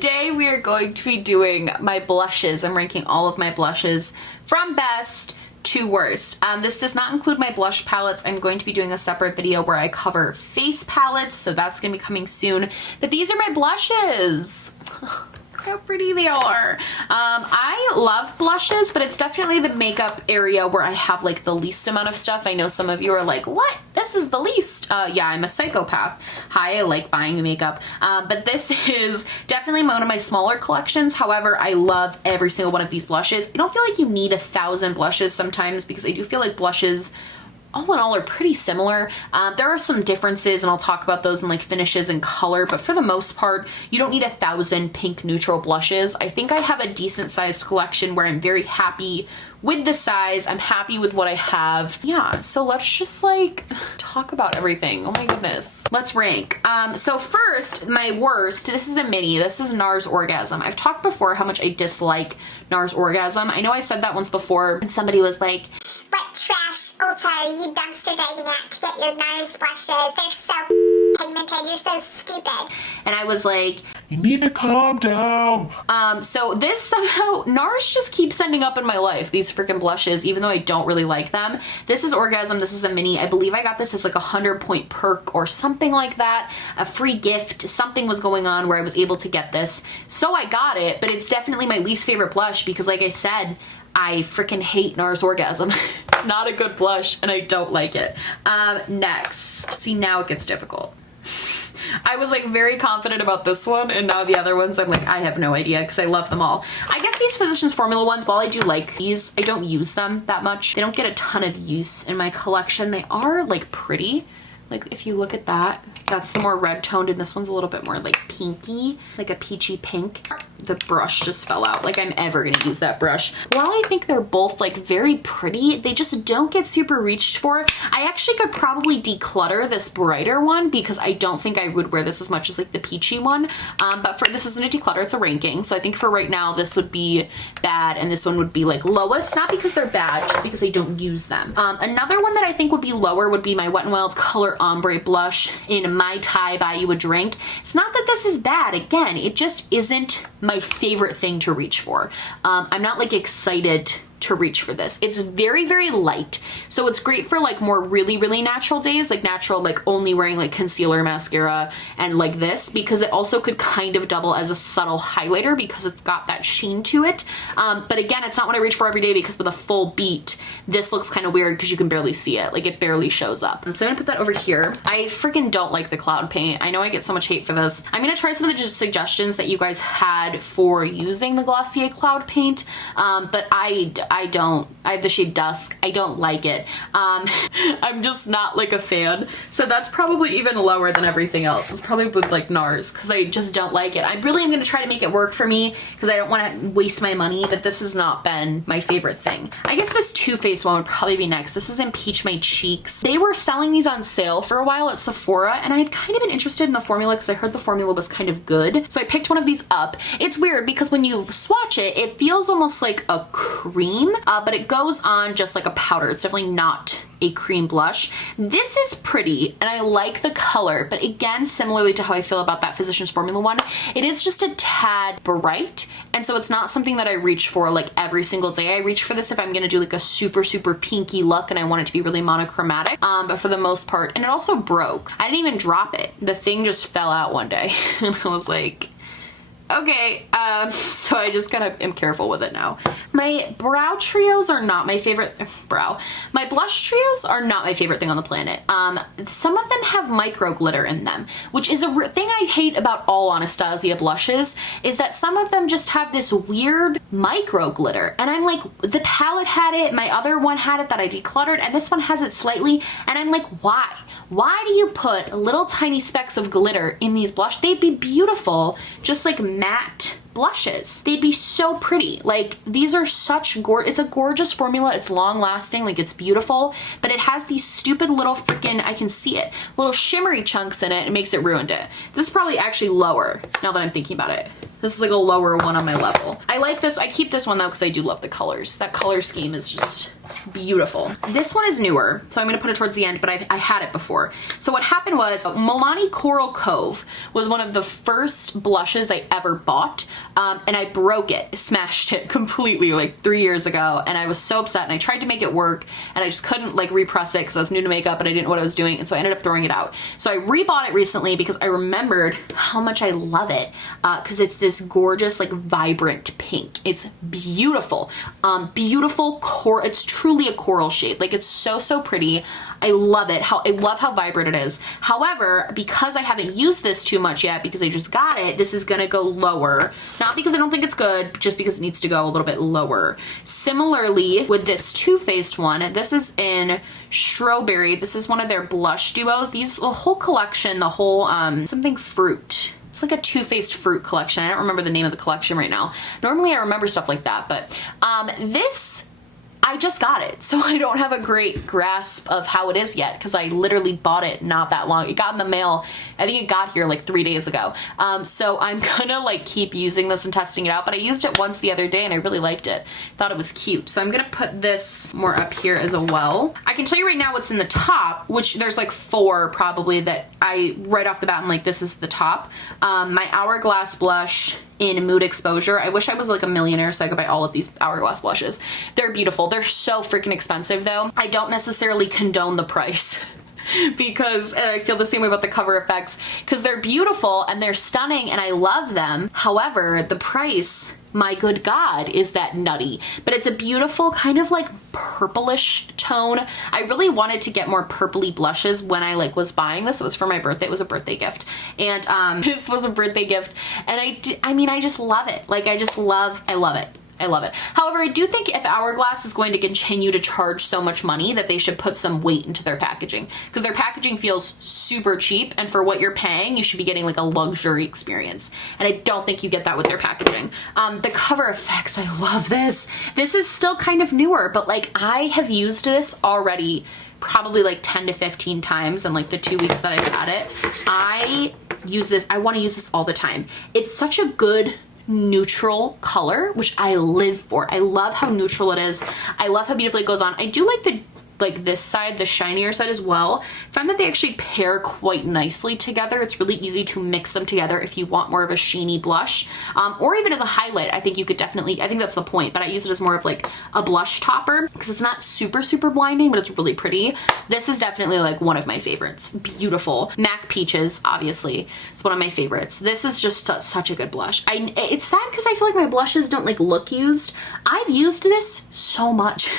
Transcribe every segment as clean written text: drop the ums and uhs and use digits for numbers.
Today we are going to be doing my blushes. I'm ranking all of my blushes from best to worst. This does not include my blush palettes. I'm going to be doing a separate video where I cover face palettes, so that's going to be coming soon. But these are my blushes. How pretty they are. I love blushes, but it's definitely the makeup area where I have like the least amount of stuff. I know some of you are like, what? This is the least. Yeah, I'm a psychopath. Hi, I like buying makeup. But this is definitely one of my smaller collections. However, I love every single one of these blushes. I don't feel like you need 1,000 blushes sometimes because I do feel like blushes all in all are pretty similar. There are some differences and I'll talk about those in like finishes and color, but for the most part, you don't need 1,000 pink neutral blushes. I think I have a decent sized collection where I'm very happy with the size. I'm happy with what I have. Yeah, so let's just like talk about everything. Oh my goodness. Let's rank. So first, my worst, this is a mini. This is NARS Orgasm. I've talked before how much I dislike NARS Orgasm. I know I said that once before and somebody was like, what trash Ulta are you dumpster diving at to get your NARS blushes? They're so pigmented, you're so stupid. And I was like, you need to calm down. So this somehow, NARS just keeps ending up in my life, these freaking blushes, even though I don't really like them. This is Orgasm, this is a mini. I believe I got this as like 100-point perk or something like that. A free gift, something was going on where I was able to get this. So I got it, but it's definitely my least favorite blush because like I said, I freaking hate NARS Orgasm. It's not a good blush and I don't like it. Next, see now it gets difficult. I was like very confident about this one and now the other ones I'm like, I have no idea because I love them all. I guess these Physicians Formula ones, while I do like these, I don't use them that much. They don't get a ton of use in my collection. They are like pretty. Like if you look at that, that's the more red toned and this one's a little bit more like pinky, like a peachy pink. The brush just fell out. Like I'm ever gonna use that brush. While I think they're both like very pretty, they just don't get super reached for. I actually could probably declutter this brighter one because I don't think I would wear this as much as like the peachy one. But for this isn't a declutter, it's a ranking. So I think for right now, this would be bad and this one would be like lowest, not because they're bad, just because I don't use them. Another one that I think would be lower would be my Wet n Wild Color Ombre Blush in Mai Tai Buy You a Drink. It's not that this is bad. Again, it just isn't my favorite thing to reach for. I'm not like excited to reach for this. It's very, very light. So it's great for like more really, really natural days, like natural, like only wearing like concealer, mascara, and like this, because it also could kind of double as a subtle highlighter because it's got that sheen to it. But again, it's not what I reach for every day because with a full beat, this looks kind of weird because you can barely see it. Like it barely shows up. So I'm gonna put that over here. I freaking don't like the cloud paint. I know I get so much hate for this. I'm gonna try some of the suggestions that you guys had for using the Glossier cloud paint, but I have the shade Dusk. I don't like it. I'm just not like a fan. So that's probably even lower than everything else. It's probably with like NARS because I just don't like it. I really am going to try to make it work for me because I don't want to waste my money, but this has not been my favorite thing. I guess this Too Faced one would probably be next. This is Impeach My Cheeks. They were selling these on sale for a while at Sephora and I had kind of been interested in the formula because I heard the formula was kind of good. So I picked one of these up. It's weird because when you swatch it, it feels almost like a cream. But it goes on just like a powder. It's definitely not a cream blush. This is pretty and I like the color, but again, similarly to how I feel about that Physicians Formula one, it is just a tad bright. And so it's not something that I reach for like every single day. I reach for this if I'm gonna do like a super, super pinky look and I want it to be really monochromatic. But for the most part, and it also broke. I didn't even drop it. The thing just fell out one day and I was like, okay, so I just kind of am careful with it now. My brow trios are not my favorite, my blush trios are not my favorite thing on the planet. Some of them have micro glitter in them, which is a thing I hate about all Anastasia blushes, is that some of them just have this weird micro glitter. And I'm like, the palette had it, my other one had it that I decluttered, and this one has it slightly, and I'm like, why? Why do you put little tiny specks of glitter in these blush? They'd be beautiful, just like matte blushes. They'd be so pretty. Like these are such it's a gorgeous formula. It's long lasting, like it's beautiful, but it has these stupid little freaking, I can see it, little shimmery chunks in it. It makes it ruined it. This is probably actually lower now that I'm thinking about it. This is like a lower one on my level. I like this. I keep this one though because I do love the colors. That color scheme is just Beautiful. This one is newer, so I'm gonna put it towards the end, but I had it before. So what happened was Milani Coral Cove was one of the first blushes I ever bought, and I broke it, smashed it completely like 3 years ago, and I was so upset, and I tried to make it work, and I just couldn't like repress it because I was new to makeup and I didn't know what I was doing, and so I ended up throwing it out. So I rebought it recently because I remembered how much I love it, because it's this gorgeous like vibrant pink. It's beautiful. Beautiful it's truly a coral shade. Like, it's so pretty. I love it. I love how vibrant it is. However, because I haven't used this too much yet, because I just got it, this is gonna go lower. Not because I don't think it's good, just because it needs to go a little bit lower. Similarly, with this Too Faced one, this is in Strawberry. This is one of their blush duos. The whole collection, the whole something fruit. It's like a Too Faced fruit collection. I don't remember the name of the collection right now. Normally I remember stuff like that, but this, I just got it, so I don't have a great grasp of how it is yet, because I literally bought it not that long. It got in the mail, I think it got here like 3 days ago. So I'm gonna like keep using this and testing it out, but I used it once the other day and I really liked it. Thought it was cute. So I'm gonna put this more up here as well. I can tell you right now what's in the top, which there's like 4 probably that I, right off the bat, I'm like, this is the top. My Hourglass blush in Mood Exposure. I wish I was like a millionaire so I could buy all of these Hourglass blushes. They're beautiful. They're so freaking expensive though. I don't necessarily condone the price because I feel the same way about the Cover FX, because they're beautiful and they're stunning and I love them. However, the price, my good God, is that nutty. But it's a beautiful kind of like purplish tone. I really wanted to get more purpley blushes when I like was buying this. It was for my birthday. It was a birthday gift. And this was a birthday gift. And I mean, I just love it. Like, I love it. I love it. However, I do think if Hourglass is going to continue to charge so much money, that they should put some weight into their packaging, because their packaging feels super cheap, and for what you're paying, you should be getting like a luxury experience. And I don't think you get that with their packaging. The Cover FX, I love this. This is still kind of newer, but like I have used this already probably like 10 to 15 times in like the 2 weeks that I've had it. I use this, I want to use this all the time. It's such a good neutral color, which I live for. I love how neutral it is. I love how beautifully it goes on. I do like this side, the shinier side as well. I find that they actually pair quite nicely together. It's really easy to mix them together if you want more of a sheeny blush, or even as a highlight. I think you could definitely, I think that's the point, but I use it as more of like a blush topper because it's not super blinding, but it's really pretty. This is definitely like one of my favorites. Beautiful. MAC Peaches, obviously, is one of my favorites. This is just such a good blush. It's sad because I feel like my blushes don't like look used. I've used this so much.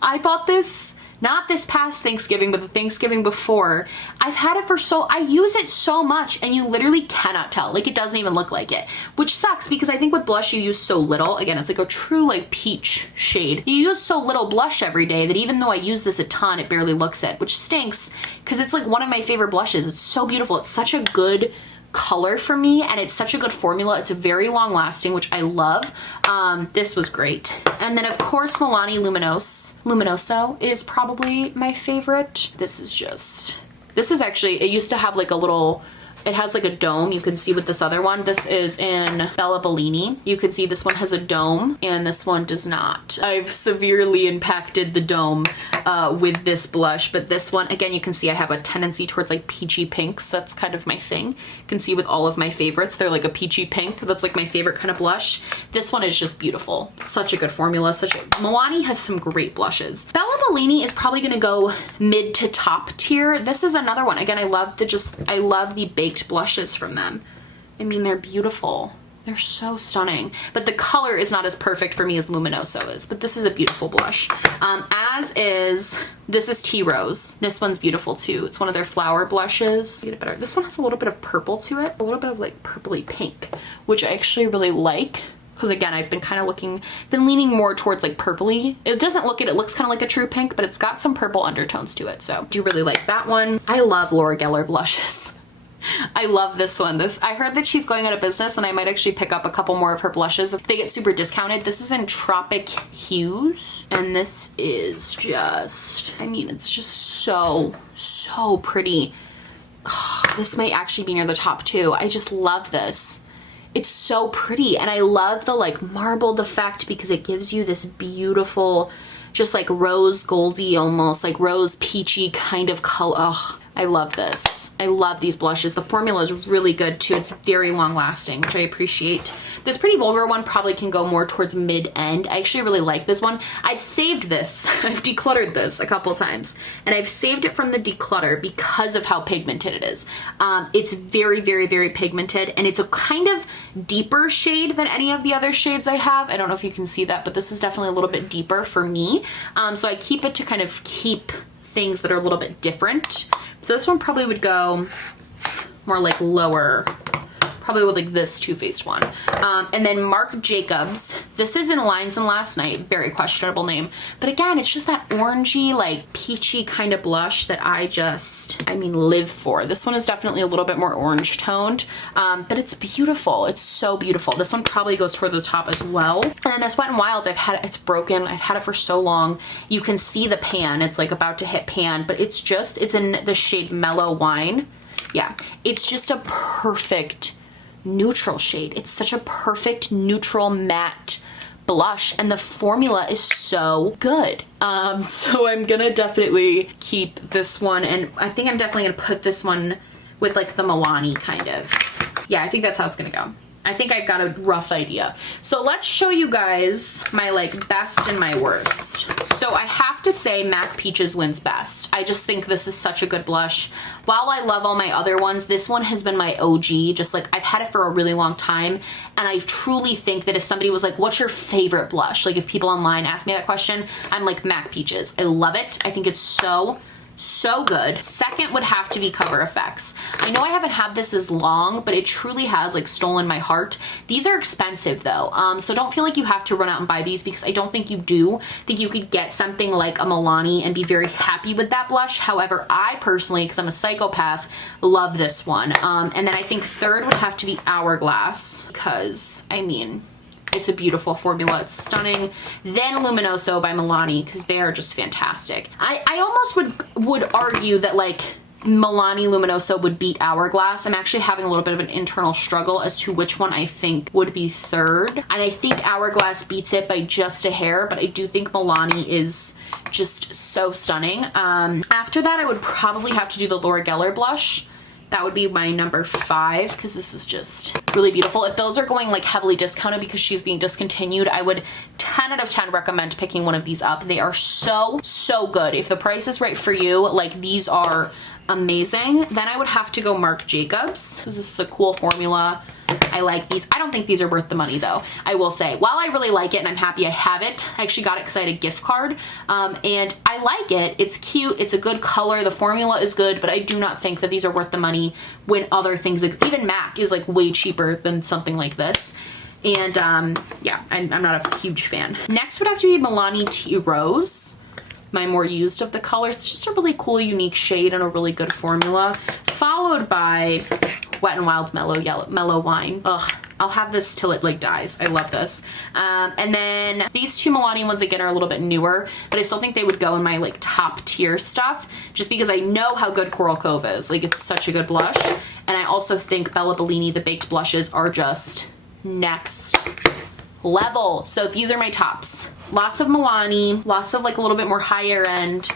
I bought this not this past Thanksgiving, but the Thanksgiving before. I've had it I use it so much and you literally cannot tell. Like, it doesn't even look like it, which sucks because I think with blush you use so little. Again, it's like a true like peach shade. You use so little blush every day that even though I use this a ton, it barely looks it, which stinks because it's like one of my favorite blushes. It's so beautiful. It's such a good color for me and it's such a good formula. It's very long lasting, which I love. This was great. And then of course Milani Luminoso is probably my favorite. This is actually, it used to have like a little, it has like a dome. You can see with this other one. This is in Bella Bellini. You can see this one has a dome and this one does not. I've severely impacted the dome with this blush, but this one, again, you can see I have a tendency towards like peachy pinks. That's kind of my thing. You can see with all of my favorites, they're like a peachy pink. That's like my favorite kind of blush. This one is just beautiful. Such a good formula. Milani has some great blushes. Bella Bellini is probably gonna go mid to top tier. This is another one. Again, I love the baked blushes from them. I mean, they're beautiful. They're so stunning, but the color is not as perfect for me as Luminoso is, but this is a beautiful blush. This is Tea Rose. This one's beautiful too. It's one of their flower blushes. Get it better. This one has a little bit of purple to it, a little bit of like purpley pink, which I actually really like. Because again, I've been kind of leaning more towards like purpley. It looks kind of like a true pink, but it's got some purple undertones to it. So I do really like that one. I love Laura Geller blushes. I love this one. I heard that she's going out of business and I might actually pick up a couple more of her blushes if they get super discounted. This is in Tropic Hues and this is just, I mean, it's just so pretty. Oh, this might actually be near the top 2. I just love this. It's so pretty and I love the like marbled effect because it gives you this beautiful just like rose goldy, almost like rose peachy kind of color. Ugh, I love this. I love these blushes. The formula is really good too. It's very long lasting, which I appreciate. This Pretty Vulgar one probably can go more towards mid-end. I actually really like this one. I've saved this. I've decluttered this a couple times, and I've saved it from the declutter because of how pigmented it is. It's very, very, very pigmented, and it's a kind of deeper shade than any of the other shades I have. I don't know if you can see that, but this is definitely a little bit deeper for me. So I keep it to kind of keep things that are a little bit different. So this one probably would go more like lower, probably with like this Too Faced one. And then Marc Jacobs. This is in Lines and Last Night. Very questionable name. But again, it's just that orangey, like peachy kind of blush that I mean, live for. This one is definitely a little bit more orange toned, but it's beautiful. It's so beautiful. This one probably goes toward the top as well. And then this Wet n Wild, it's broken. I've had it for so long. You can see the pan. It's like about to hit pan, but it's in the shade Mellow Wine. Yeah, it's just a perfect neutral shade. It's such a perfect neutral matte blush, and the formula is so good. So I'm gonna definitely keep this one, and I think I'm definitely gonna put this one with like the Milani kind of. Yeah, I think that's how it's gonna go. I think I've got a rough idea. So let's show you guys my like best and my worst. So I have to say MAC Peaches wins best. I just think this is such a good blush. While I love all my other ones, this one has been my OG. Just like, I've had it for a really long time, and I truly think that if somebody was like, what's your favorite blush? Like if people online ask me that question, I'm like MAC Peaches. I love it. I think it's so good. Second would have to be Cover FX. I know I haven't had this as long, but it truly has like stolen my heart. These are expensive though, so don't feel like you have to run out and buy these, because I don't think you do. I think you could get something like a Milani and be very happy with that blush. However, I personally, because I'm a psychopath, love this one. And then I think third would have to be Hourglass, because I mean, it's a beautiful formula. It's stunning. Then Luminoso by Milani, because they are just fantastic. I almost would argue that like Milani Luminoso would beat Hourglass. I'm actually having a little bit of an internal struggle as to which one I think would be third. And I think Hourglass beats it by just a hair, but I do think Milani is just so stunning. After that, I would probably have to do the Laura Geller blush. That would be my number 5, because this is just really beautiful. If those are going like heavily discounted because she's being discontinued, I would 10 out of 10 recommend picking one of these up. They are so good. If the price is right for you, like these are amazing. Then I would have to go Marc Jacobs, because this is a cool formula. I like these. I don't think these are worth the money though. I will say, while I really like it and I'm happy I have it, I actually got it because I had a gift card, and I like it. It's cute. It's a good color. The formula is good, but I do not think that these are worth the money when other things, like even MAC is like way cheaper than something like this. And yeah, I'm not a huge fan. Next would have to be Milani Tea Rose, my more used of the colors. It's just a really cool, unique shade and a really good formula, followed by Wet n Wild's Mellow Wine. Ugh, I'll have this till it like dies. I love this. And then these two Milani ones again are a little bit newer, but I still think they would go in my like top tier stuff, just because I know how good Coral Cove is. Like, it's such a good blush. And I also think Bella Bellini, the baked blushes, are just next level. So these are my tops. Lots of Milani, lots of like a little bit more higher end,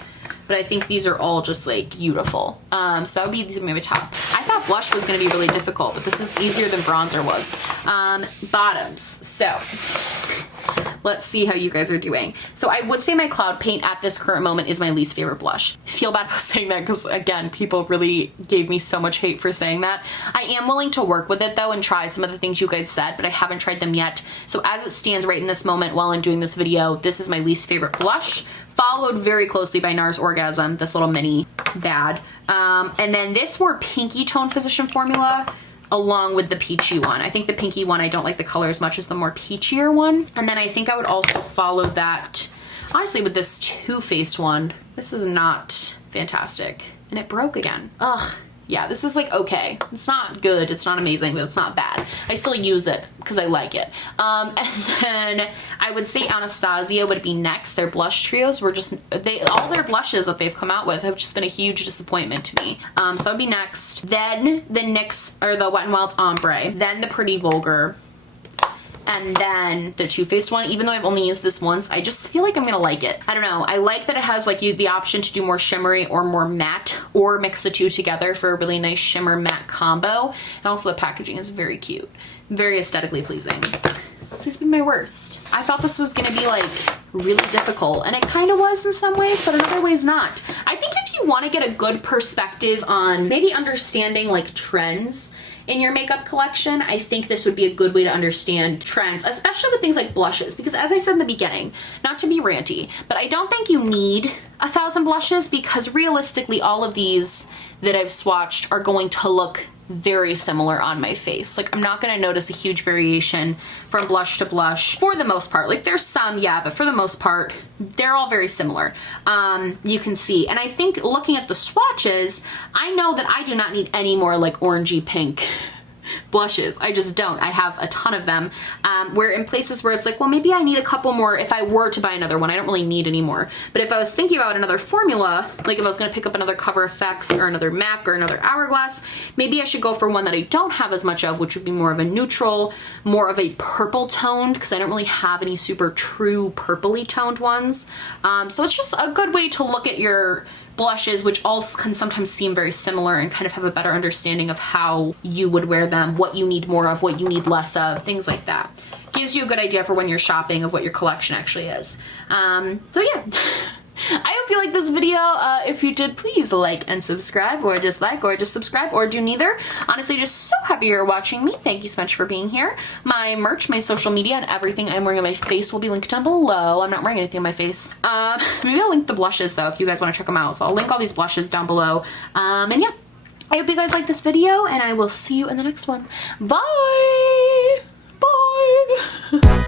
but I think these are all just like beautiful. So that would be, these would be my top. I thought blush was gonna be really difficult, but this is easier than bronzer was. Bottoms. So let's see how you guys are doing. So I would say my Cloud Paint at this current moment is my least favorite blush. I feel bad about saying that, because again, people really gave me so much hate for saying that. I am willing to work with it though and try some of the things you guys said, but I haven't tried them yet. So as it stands right in this moment while I'm doing this video, this is my least favorite blush, followed very closely by NARS Orgasm, this little mini bad. And then this more pinky tone Physician Formula, along with the peachy one. I think the pinky one, I don't like the color as much as the more peachier one. And then I think I would also follow that, honestly, with this Too Faced one. This is not fantastic. And it broke again. Ugh. Yeah, this is like okay. It's not good, it's not amazing, but it's not bad. I still use it because I like it. And then I would say Anastasia would be next. Their blush trios were just, all their blushes that they've come out with have just been a huge disappointment to me. So that would be next. Then the NYX, or the Wet n Wild's Ombre. Then the Pretty Vulgar. And then the Too Faced one, even though I've only used this once, I just feel like I'm gonna like it. I don't know. I like that it has like the option to do more shimmery or more matte, or mix the two together for a really nice shimmer matte combo. And also the packaging is very cute, very aesthetically pleasing. This has been my worst. I thought this was gonna be like really difficult, and it kind of was in some ways, but in other ways not. I think if you want to get a good perspective on maybe understanding like trends in your makeup collection, I think this would be a good way to understand trends, especially with things like blushes, because as I said in the beginning, not to be ranty, but I don't think you need 1,000 blushes, because realistically all of these that I've swatched are going to look very similar on my face. Like, I'm not gonna notice a huge variation from blush to blush for the most part. Like, there's some, yeah, but for the most part, they're all very similar. You can see. And I think looking at the swatches, I know that I do not need any more like orangey pink blushes. I just don't. I have a ton of them. Where in places where it's like, well, maybe I need a couple more if I were to buy another one. I don't really need any more. But if I was thinking about another formula, like if I was going to pick up another Cover FX or another MAC or another Hourglass, maybe I should go for one that I don't have as much of, which would be more of a neutral, more of a purple toned, because I don't really have any super true purpley toned ones. So it's just a good way to look at your blushes, which all can sometimes seem very similar, and kind of have a better understanding of how you would wear them, what you need more of, what you need less of, things like that. Gives you a good idea for when you're shopping of what your collection actually is. So yeah. I hope you liked this video. If you did, please like and subscribe, or just subscribe, or do neither. Honestly, just so happy you're watching me. Thank you so much for being here. My merch, my social media, and everything I'm wearing on my face will be linked down below. I'm not wearing anything on my face. Maybe I'll link the blushes though, if you guys want to check them out. So I'll link all these blushes down below. And yeah, I hope you guys like this video, and I will see you in the next one. Bye! Bye!